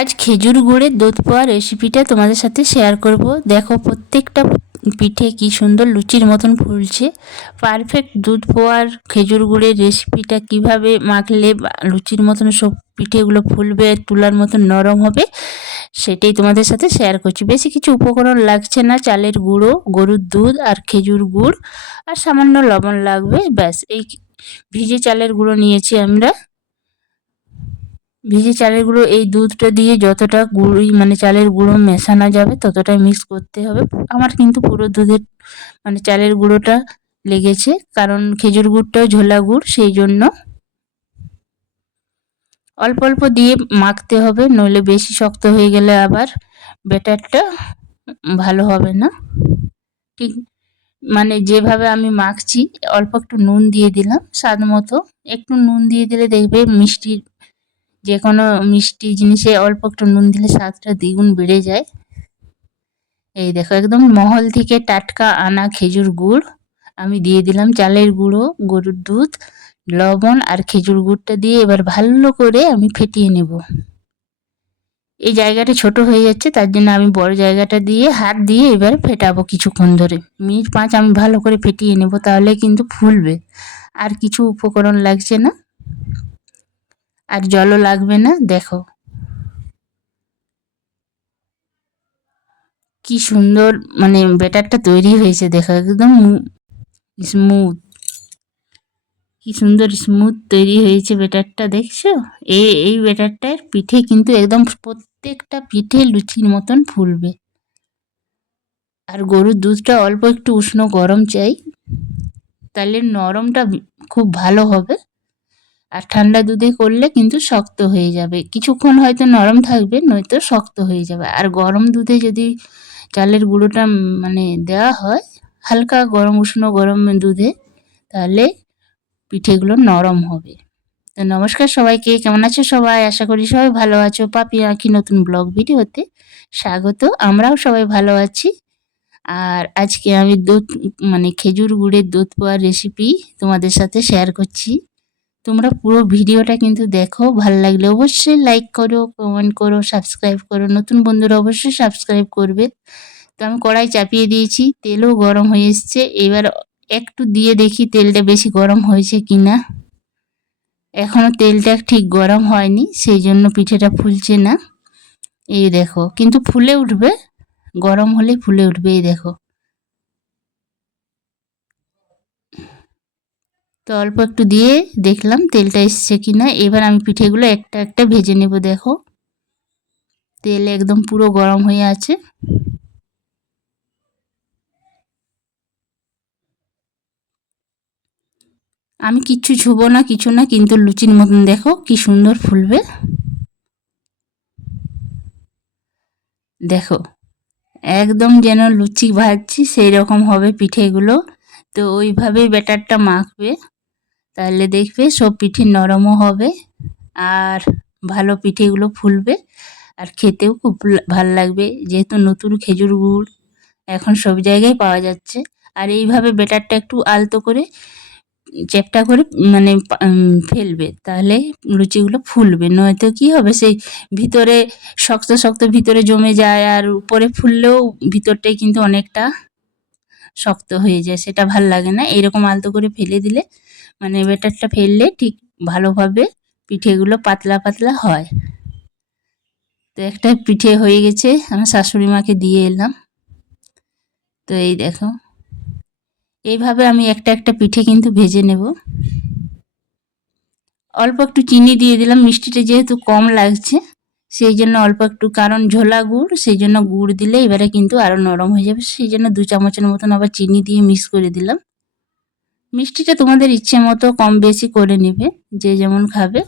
আজ খেজুর গুড়ের দুধ পোয়া রেসিপিটা তোমাদের সাথে শেয়ার করব। দেখো প্রত্যেকটা পিঠে কি সুন্দর লুচির মতন ফুলছে। পারফেক্ট দুধ পোয়ার খেজুর গুড়ের রেসিপিটা কিভাবে মাখলে লুচির মতন সব পিঠেগুলো ফুলবে, তুলার মতন নরম হবে, সেটাই তোমাদের সাথে শেয়ার করছি। বেশি কিছু উপকরণ লাগছে না, চালের গুঁড়ো, গরুর দুধ আর খেজুর গুড় আর সামান্য লবণ লাগবে, ব্যাস। এই ভিজে চালের গুঁড়ো নিয়েছি আমরা। ভিজে চালের গুঁড়ো, এই দুধটা দিয়ে যতটা গুঁড়ি মানে চালের গুঁড়ো মেশানো যাবে ততটাই মিক্স করতে হবে। আমার কিন্তু পুরো দুধের মানে চালের গুঁড়োটা লেগেছে, কারণ খেজুর গুড়টাও ঝোলা গুড়, সেই জন্য অল্প অল্প দিয়ে মাখতে হবে, নইলে বেশি শক্ত হয়ে গেলে আবার ব্যাটারটা ভালো হবে না। ঠিক মানে যেভাবে আমি মাখছি, অল্প একটু নুন দিয়ে দিলাম স্বাদ মতো। একটু নুন দিয়ে দিলে দেখবে মিষ্টি, যে কোনো মিষ্টি জিনিসে অল্প একটু নুন দিলে স্বাদটা দ্বিগুণ বেড়ে যায়। এই দেখো একদম মহল থেকে টাটকা আনা খেজুর গুড় আমি দিয়ে দিলাম, চালের গুঁড়ো, গরুর দুধ, লবণ আর খেজুর গুড়টা দিয়ে এবার ভালো করে আমি ফেটিয়ে নেব। এই জায়গাটা ছোট হয়ে যাচ্ছে, তার জন্য আমি বড় জায়গাটা দিয়ে হাত দিয়ে এবার ফেটাবো কিছুক্ষণ ধরে। মিনিট 5 আমি ভালো করে ফেটিয়ে নেব, তাহলে কিন্তু ফুলবে। আর কিছু উপকরণ লাগছে না, আর জলও লাগবে না। দেখো কি সুন্দর মানে ব্যাটারটা তৈরি হয়েছে, দেখো একদম স্মুথ, কি সুন্দর স্মুথ তৈরি হয়েছে ব্যাটারটা, দেখছো? এই ব্যাটারটার পিঠে কিন্তু একদম প্রত্যেকটা পিঠে লুচির মতন ফুলবে। আর গরুর দুধটা অল্প একটু উষ্ণ গরম চাই, তাহলে নরমটা খুব ভালো হবে। আর ঠান্ডা দুধে করলে কিন্তু শক্ত হয়ে যাবে, কিছুক্ষণ হয়তো নরম থাকবে, নয়তো শক্ত হয়ে যাবে। আর গরম দুধে যদি চালের গুঁড়োটা মানে দেওয়া হয়, হালকা গরম উষ্ণ গরম দুধে, তাহলে পিঠেগুলো নরম হবে। তো নমস্কার সবাইকে, কেমন আছো সবাই? আশা করি সবাই ভালো আছো। পাপি আঁকি নতুন ব্লগ ভিডিওতে স্বাগত। আমরাও সবাই ভালো আছি। আর আজকে আমি দুধ মানে খেজুর গুড়ের দুধ পোয়ার রেসিপি তোমাদের সাথে শেয়ার করছি। তোমরা পুরো ভিডিওটা কিন্তু দেখো, ভালো লাগলে অবশ্যই লাইক করো, কমেন্ট করো, সাবস্ক্রাইব করো। নতুন বন্ধুরা অবশ্যই সাবস্ক্রাইব করবে। তো আমি কড়াই চাপিয়ে দিয়েছি, তেলও গরম হয়ে এসছে। এবার একটু দিয়ে দেখি তেলটা বেশি গরম হয়েছে কিনা। এখনো তেলটা ঠিক গরম হয়নি, সেই জন্য পিঠেটা ফুলছে না। এই দেখো কিন্তু ফুলে উঠবে, গরম হলে ফুলে উঠবে। এই দেখো, তো অল্প একটু দিয়ে দেখলাম তেলটা এসছে কিনা। এবার আমি পিঠেগুলো একটা একটা ভেজে নেব। দেখো তেল একদম পুরো গরম হয়ে আছে। আমি কিচ্ছু ছুবো না, কিছু না, কিন্তু লুচির মতন দেখো কি সুন্দর ফুলবে। দেখো একদম যেন লুচি ভাজছি সেই রকম হবে পিঠেগুলো। তো ওইভাবেই ব্যাটারটা মাখবে, তাহলে দেখবে সব পিঠে নরমও হবে আর ভালো পিঠেগুলো ফুলবে। আর খেতেও খুব ভাল লাগবে, যেহেতু নতুন খেজুর গুড় এখন সব জায়গায় পাওয়া যাচ্ছে। আর এইভাবে ব্যাটারটা একটু আলতো করে চ্যাপ্টা করে মানে ফেলবে, তাহলে লুচিগুলো ফুলবে। নয়তো কি হবে, সেই ভিতরে শক্ত শক্ত ভিতরে জমে যায়, আর উপরে ফুললেও ভিতরটাই কিন্তু অনেকটা শক্ত হয়ে যায়, সেটা ভাল লাগে না। এইরকম আলতো করে ফেলে দিলে মানে ব্যাটারটা ফেললে ঠিক ভালোভাবে পিঠেগুলো পাতলা পাতলা হয়। তো একটা পিঠে হয়ে গেছে, আমার শাশুড়ি মাকে দিয়ে এলাম। তো এই দেখো এইভাবে আমি একটা একটা পিঠে কিন্তু ভেজে নেব। অল্প একটু চিনি দিয়ে দিলাম, মিষ্টিটা যেহেতু কম লাগছে সেই জন্য অল্প একটু, কারণ ঝোলা গুড়, সেই জন্য গুড় দিলে এবারে কিন্তু আরও নরম হয়ে যাবে, সেই জন্য 2 চামচের মতন আবার চিনি দিয়ে মিক্স করে দিলাম। মিষ্টিটা তোমাদের ইচ্ছে মতো কম বেশি করে নেবে, যে যেমন খাবে।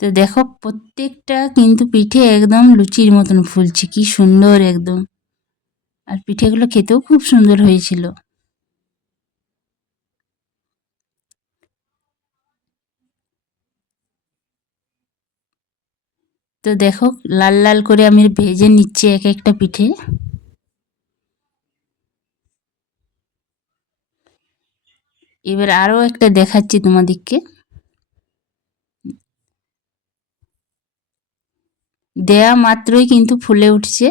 তো দেখো প্রত্যেকটা কিন্তু পিঠে একদম লুচির মতন ফুলছে, কি সুন্দর একদম। আর পিঠেগুলো খেতেও খুব সুন্দর হয়েছিল। তো দেখো লাল লাল করে আমি ভেজে নিচ্ছি এক একটা পিঠে। এবার আরও একটা দেখাচ্ছি তোমাদেরকে। দেয়া মাত্রই কিন্তু ফুলে উঠছে।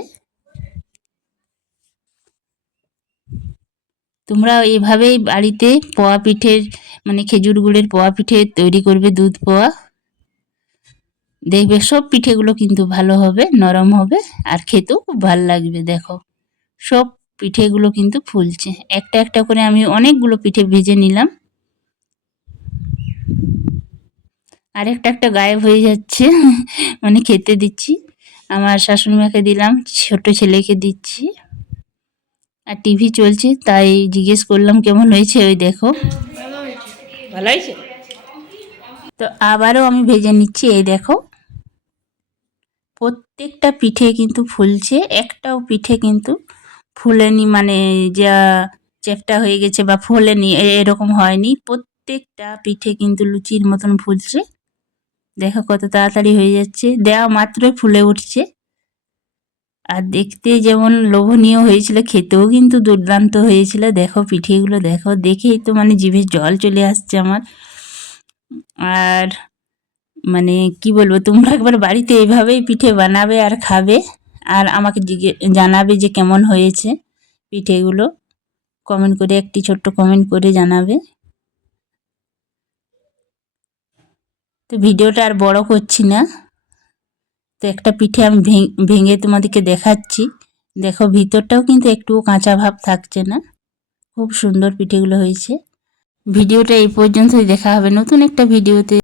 তোমরা এভাবেই বাড়িতে পোয়া পিঠের মানে খেজুর গুড়ের পোয়া পিঠে তৈরি করবে, দুধ পোয়া। দেখবে সব পিঠেগুলো কিন্তু ভালো হবে, নরম হবে আর খেতেও খুব ভালো লাগবে। দেখো সব পিঠেগুলো কিন্তু ফুলছে। একটা একটা করে আমি অনেকগুলো পিঠে ভেজে নিলাম। আর একটা একটা গায়েব হয়ে যাচ্ছে মানে খেতে দিচ্ছি। আমার শাশুড়ি মাকে দিলাম, ছোট ছেলেকে দিচ্ছি। আর টিভি চলছে তাই জিজ্ঞেস করলাম কেমন হয়েছে। ওই দেখো ভালো হয়েছে। তো আবারও আমি ভেজে নিচ্ছি। এই দেখো প্রত্যেকটা পিঠে কিন্তু ফুলছে, একটাও পিঠে কিন্তু ফুলেনি মানে যা চ্যাপ্টা হয়ে গেছে বা ফোলেনি এরকম হয়নি। প্রত্যেকটা পিঠে কিন্তু লুচির মতন ফুলছে। দেখো কত তাড়াতাড়ি হয়ে যাচ্ছে, দেওয়া মাত্রই ফুলে উঠছে। আর দেখতে যেমন লোভনীয় হয়েছিল, খেতেও কিন্তু দুর্দান্ত হয়েছিল। দেখো পিঠেগুলো দেখো, দেখেই তো মানে জিভে জল চলে আসছে আমার। আর মানে কি বলবো, তোমরা একবার বাড়িতে এইভাবেই পিঠে বানাবে আর খাবে, আর আমাকে জানাবে যে কেমন হয়েছে পিঠেগুলো। কমেন্ট করে একটি ছোট্ট কমেন্ট করে জানাবে। তো ভিডিওটা আর বড় করছি না। তো একটা পিঠে আমি ভেঙে তোমাদেরকে দেখাচ্ছি। দেখো ভিতরটাও কিন্তু একটুও কাঁচা ভাব থাকছে না, খুব সুন্দর পিঠেগুলো হয়েছে। ভিডিওটা এই পর্যন্তই, দেখা হবে নতুন একটা ভিডিওতে।